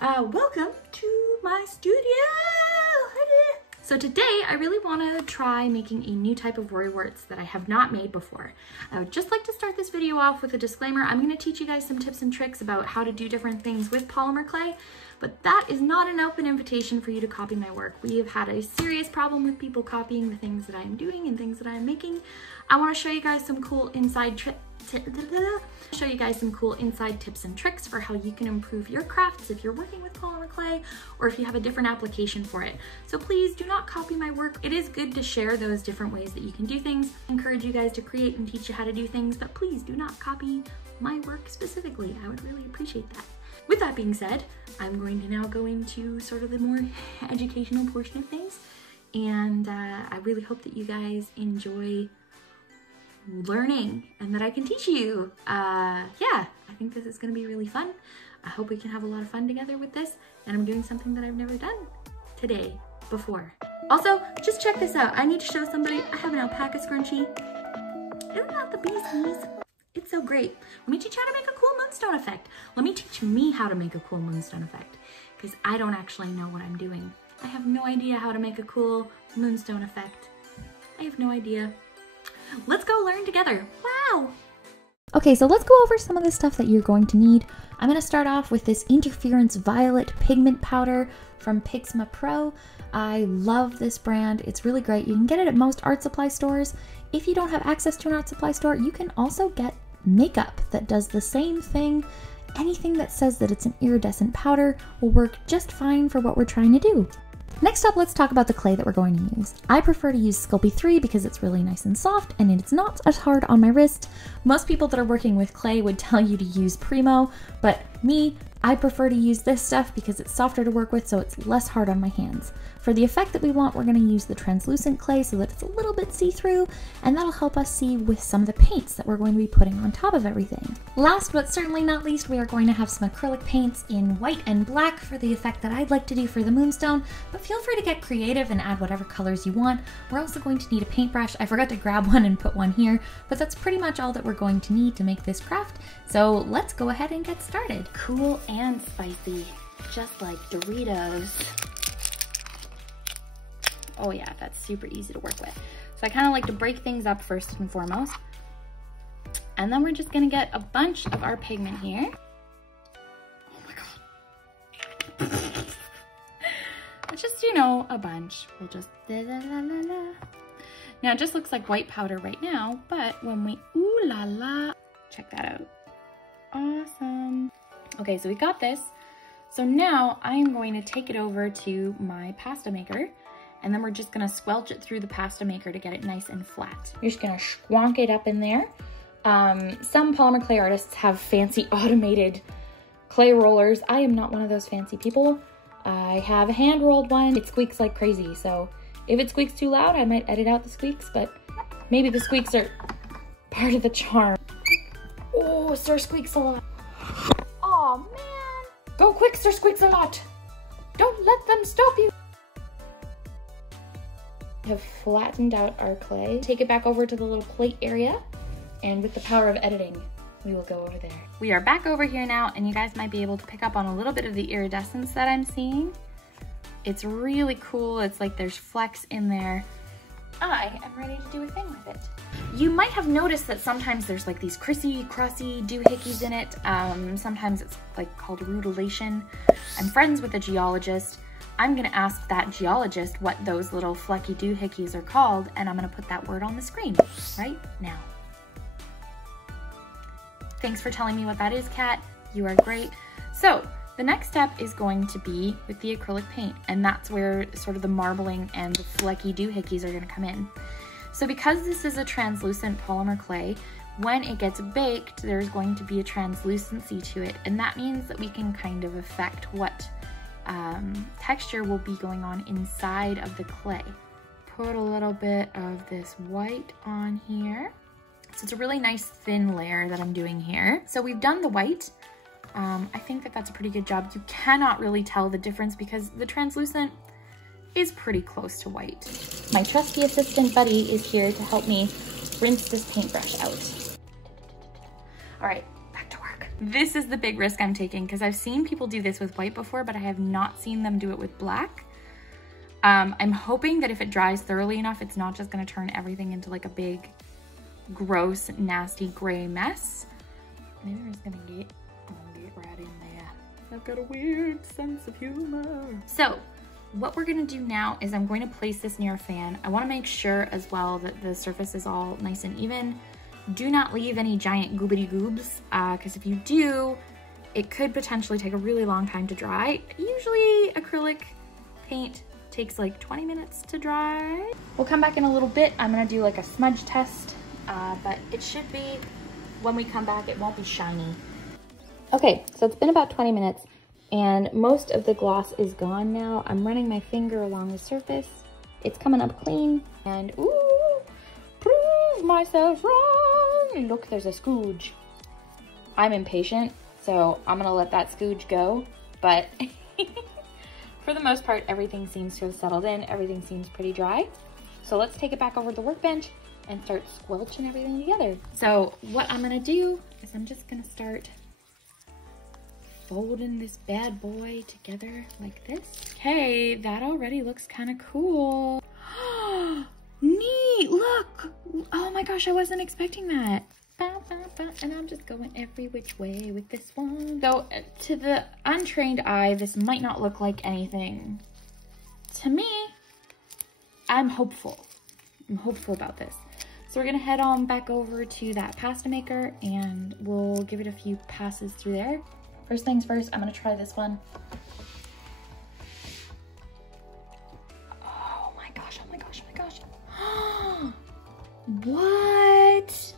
Welcome to my studio. So today I really want to try making a new type of worrywart that I have not made before. I would just like to start this video off with a disclaimer. I'm going to teach you guys some tips and tricks about how to do different things with polymer clay, but that is not an open invitation for you to copy my work. We have had a serious problem with people copying the things that I'm doing and things that I'm making. I want to show you guys some cool inside tips and tricks for how you can improve your crafts if you're working with polymer clay or if you have a different application for it. So please do not copy my work. It is good to share those different ways that you can do things. I encourage you guys to create and teach you how to do things, but please do not copy my work specifically. I would really appreciate that. With that being said, I'm going to now go into sort of the more educational portion of things, and I really hope that you guys enjoy learning and that I can teach you. Yeah, I think this is going to be really fun. I hope we can have a lot of fun together with this, and I'm doing something that I've never done today before. Also, just check this out. I need to show somebody I have an alpaca scrunchie. Isn't that the bee's knees? It's so great. Let me teach you how to make a cool moonstone effect. Let me teach me how to make a cool moonstone effect, because I don't actually know what I'm doing. I have no idea how to make a cool moonstone effect. I have no idea. Let's go learn together. Wow! Okay, so let's go over some of the stuff that you're going to need. I'm going to start off with this Interference Violet Pigment Powder from Pigment Pro. I love this brand. It's really great. You can get it at most art supply stores. If you don't have access to an art supply store, you can also get makeup that does the same thing. Anything that says that it's an iridescent powder will work just fine for what we're trying to do. Next up, let's talk about the clay that we're going to use. I prefer to use Sculpey 3 because it's really nice and soft and it's not as hard on my wrist. Most people that are working with clay would tell you to use Primo, but me, I prefer to use this stuff because it's softer to work with, so it's less hard on my hands. For the effect that we want, we're going to use the translucent clay so that it's a little bit see-through, and that'll help us see with some of the paints that we're going to be putting on top of everything. Last but certainly not least, we are going to have some acrylic paints in white and black for the effect that I'd like to do for the moonstone, but feel free to get creative and add whatever colors you want. We're also going to need a paintbrush. I forgot to grab one and put one here, but that's pretty much all that we're going to need to make this craft. So let's go ahead and get started. Cool and spicy, just like Doritos. Oh yeah, that's super easy to work with. So I kind of like to break things up first and foremost. And then we're just gonna get a bunch of our pigment here. Oh my God. Just, you know, a bunch. We'll just Now it just looks like white powder right now, but when we, ooh la la, check that out. Awesome. Okay, so we got this. So now I'm going to take it over to my pasta maker, and then we're just gonna squelch it through the pasta maker to get it nice and flat. You're just gonna squonk it up in there. Some polymer clay artists have fancy automated clay rollers. I am not one of those fancy people. I have a hand rolled one. It squeaks like crazy, so if it squeaks too loud, I might edit out the squeaks, but maybe the squeaks are part of the charm. Oh, Sir Squeaks a lot. Oh man. Go quick, Sir Squeaks a lot. Don't let them stop you. Have flattened out our clay. Take it back over to the little plate area, and with the power of editing, we will go over there. We are back over here now, and you guys might be able to pick up on a little bit of the iridescence that I'm seeing. It's really cool. It's like there's flecks in there. I am ready to do a thing with it. You might have noticed that sometimes there's like these crossy doohickeys in it. Sometimes it's like called rutilation. I'm friends with a geologist. I'm gonna ask that geologist what those little flecky doohickeys are called, and I'm gonna put that word on the screen right now. Thanks for telling me what that is, Kat. You are great. So the next step is going to be with the acrylic paint, and that's where sort of the marbling and the flecky doohickeys are gonna come in. So because this is a translucent polymer clay, when it gets baked, there's going to be a translucency to it, and that means that we can kind of affect what texture will be going on inside of the clay. Put a little bit of this white on here. So it's a really nice thin layer that I'm doing here. So we've done the white. I think that that's a pretty good job. You cannot really tell the difference because the translucent is pretty close to white. My trusty assistant buddy is here to help me rinse this paintbrush out. All right, back to work. This is the big risk I'm taking because I've seen people do this with white before, but I have not seen them do it with black. I'm hoping that if it dries thoroughly enough, it's not just gonna turn everything into like a big, gross, nasty gray mess. Maybe I'm just gonna get right in there. I've got a weird sense of humor. So what we're gonna do now is I'm going to place this near a fan. I wanna make sure as well that the surface is all nice and even. Do not leave any giant goobity goobs, because if you do, it could potentially take a really long time to dry. Usually acrylic paint takes like 20 minutes to dry. We'll come back in a little bit. I'm gonna do like a smudge test, but it should be, when we come back, it won't be shiny. Okay, so it's been about 20 minutes and most of the gloss is gone now. I'm running my finger along the surface. It's coming up clean and ooh, prove myself wrong. Look, there's a scooge. I'm impatient, so I'm gonna let that scooge go, but for the most part, everything seems to have settled in. Everything seems pretty dry. So let's take it back over to the workbench and start squelching everything together. So what I'm gonna do is I'm just gonna start folding this bad boy together like this. Okay, that already looks kind of cool. Neat, look. Oh my gosh, I wasn't expecting that. And I'm just going every which way with this one. So to the untrained eye, this might not look like anything. To me, I'm hopeful. I'm hopeful about this. So we're gonna head on back over to that pasta maker and we'll give it a few passes through there. First things first, I'm gonna try this one. Oh my gosh, oh my gosh, oh my gosh. What?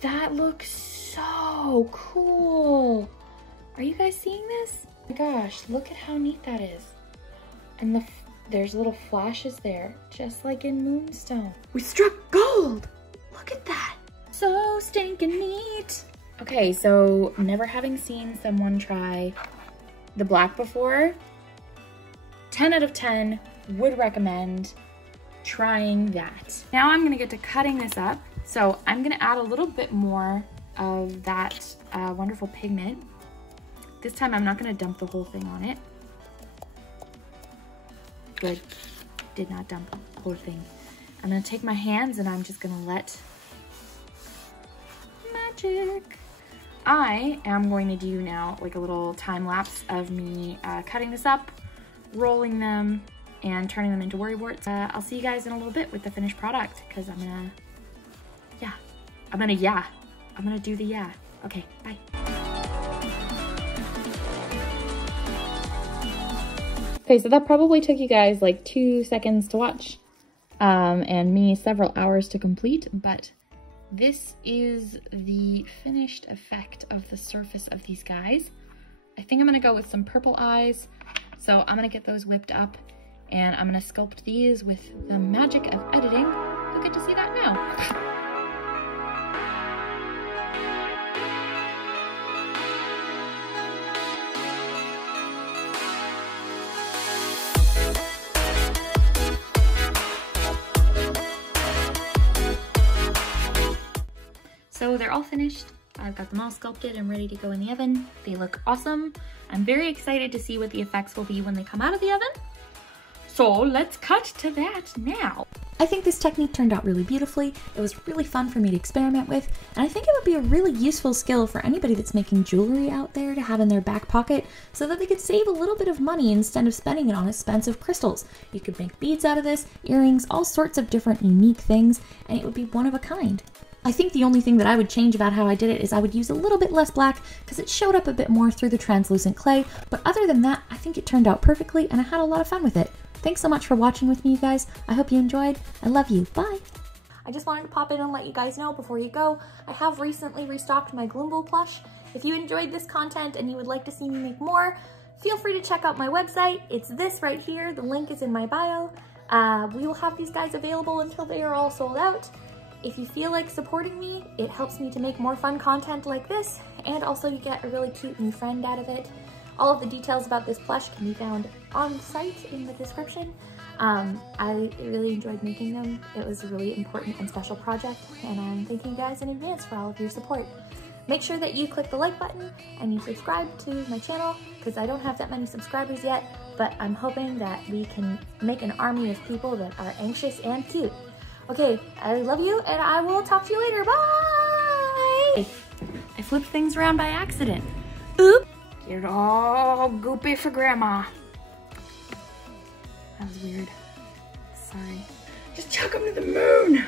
That looks so cool. Are you guys seeing this? Oh my gosh, look at how neat that is. And there's little flashes there, just like in Moonstone. We struck gold! Look at that! So stinking neat! Okay, so never having seen someone try the black before, 10 out of 10 would recommend trying that. Now I'm gonna get to cutting this up. So I'm gonna add a little bit more of that wonderful pigment. This time I'm not gonna dump the whole thing on it. Good, did not dump the whole thing. I'm gonna take my hands and I'm just gonna let magic. I am going to do now like a little time lapse of me cutting this up, rolling them, and turning them into worrywarts. I'll see you guys in a little bit with the finished product because I'm gonna do the yeah. Okay, bye. Okay, so that probably took you guys like 2 seconds to watch and me several hours to complete, but this is the finished effect of the surface of these guys. I think I'm gonna go with some purple eyes. So I'm gonna get those whipped up and I'm gonna sculpt these with the magic of editing. You'll get to see that now. So they're all finished. I've got them all sculpted and ready to go in the oven. They look awesome. I'm very excited to see what the effects will be when they come out of the oven. So let's cut to that now. I think this technique turned out really beautifully. It was really fun for me to experiment with, and I think it would be a really useful skill for anybody that's making jewelry out there to have in their back pocket so that they could save a little bit of money instead of spending it on expensive crystals. You could make beads out of this, earrings, all sorts of different unique things, and it would be one of a kind. I think the only thing that I would change about how I did it is I would use a little bit less black because it showed up a bit more through the translucent clay, but other than that, I think it turned out perfectly and I had a lot of fun with it. Thanks so much for watching with me, you guys. I hope you enjoyed. I love you. Bye! I just wanted to pop in and let you guys know before you go, I have recently restocked my Gloomble plush. If you enjoyed this content and you would like to see me make more, feel free to check out my website. It's this right here. The link is in my bio. We will have these guys available until they are all sold out. If you feel like supporting me, it helps me to make more fun content like this, and also you get a really cute new friend out of it. All of the details about this plush can be found on site in the description. I really enjoyed making them. It was a really important and special project, and I'm thanking you guys in advance for all of your support. Make sure that you click the like button and you subscribe to my channel because I don't have that many subscribers yet, but I'm hoping that we can make an army of people that are anxious and cute. Okay, I love you and I will talk to you later. Bye! I flipped things around by accident. Oop! Get all goopy for grandma. That was weird. Sorry. Just chuck them to the moon.